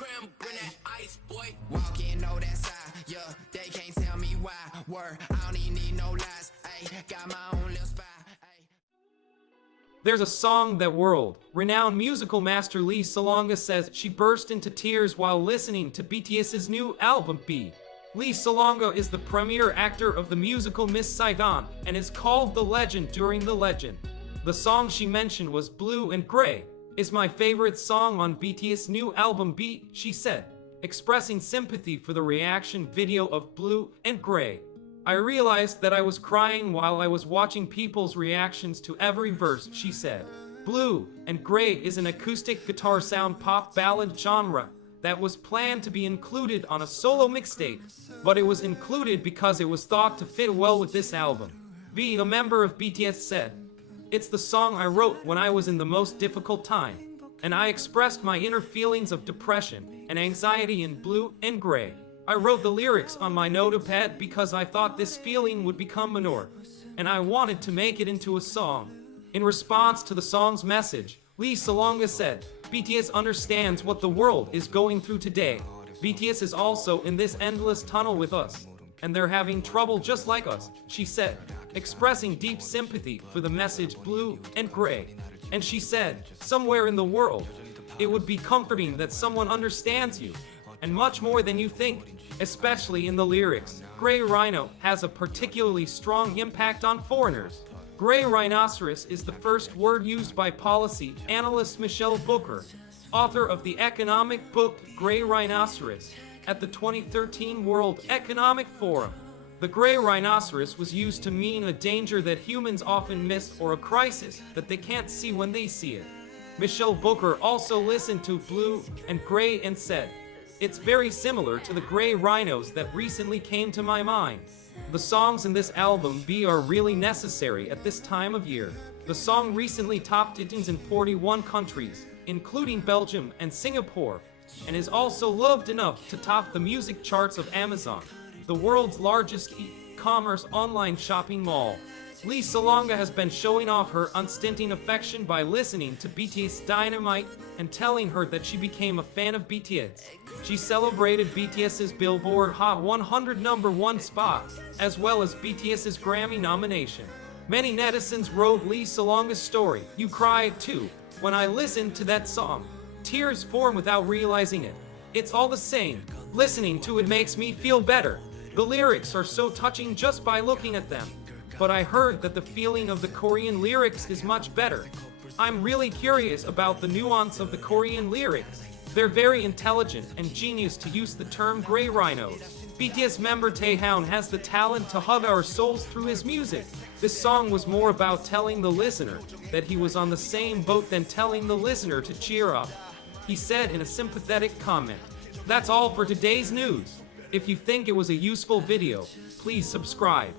creme, bring that ice, boy. Walking on that side, yeah, they can't tell me why. Word, I don't even need no lies. Ayy, got my own little spy. There's a song that world-renowned musical master Lea Salonga says she burst into tears while listening to BTS's new album B. Lea Salonga is the premier actor of the musical Miss Saigon and is called the Legend during the Legend. The song she mentioned was Blue&Grey. Is my favorite song on BTS' new album B, she said, expressing sympathy for the reaction video of Blue&Grey. I realized that I was crying while I was watching people's reactions to every verse, she said. Blue&Grey is an acoustic guitar sound pop ballad genre that was planned to be included on a solo mixtape, but it was included because it was thought to fit well with this album. V, a member of BTS, said, "It's the song I wrote when I was in the most difficult time, and I expressed my inner feelings of depression and anxiety in Blue&Grey. I wrote the lyrics on my notepad because I thought this feeling would become manure, and I wanted to make it into a song." In response to the song's message, Lea Salonga said, "BTS understands what the world is going through today. BTS is also in this endless tunnel with us, and they're having trouble just like us," she said, expressing deep sympathy for the message Blue&Grey. And she said, "Somewhere in the world, it would be comforting that someone understands you, and much more than you think, especially in the lyrics. Grey rhino has a particularly strong impact on foreigners." Grey rhinoceros is the first word used by policy analyst Michelle Booker, author of the economic book Grey Rhinoceros, at the 2013 World Economic Forum. The grey rhinoceros was used to mean a danger that humans often miss or a crisis that they can't see when they see it. Michelle Booker also listened to Blue&Grey and said, "It's very similar to the grey rhinos that recently came to my mind." The songs in this album B are really necessary at this time of year. The song recently topped iTunes in 41 countries, including Belgium and Singapore, and is also loved enough to top the music charts of Amazon, the world's largest e-commerce online shopping mall. Lea Salonga has been showing off her unstinting affection by listening to BTS Dynamite and telling her that she became a fan of BTS. She celebrated BTS's Billboard Hot 100 #1 spot, as well as BTS's Grammy nomination. Many netizens wrote Lea Salonga's story, "You cried too. When I listened to that song, tears form without realizing it. It's all the same. Listening to it makes me feel better. The lyrics are so touching just by looking at them. But I heard that the feeling of the Korean lyrics is much better. I'm really curious about the nuance of the Korean lyrics. They're very intelligent and genius to use the term grey rhinos." BTS member Taehoun has the talent to hug our souls through his music. This song was more about telling the listener that he was on the same boat than telling the listener to cheer up, he said in a sympathetic comment. That's all for today's news. If you think it was a useful video, please subscribe.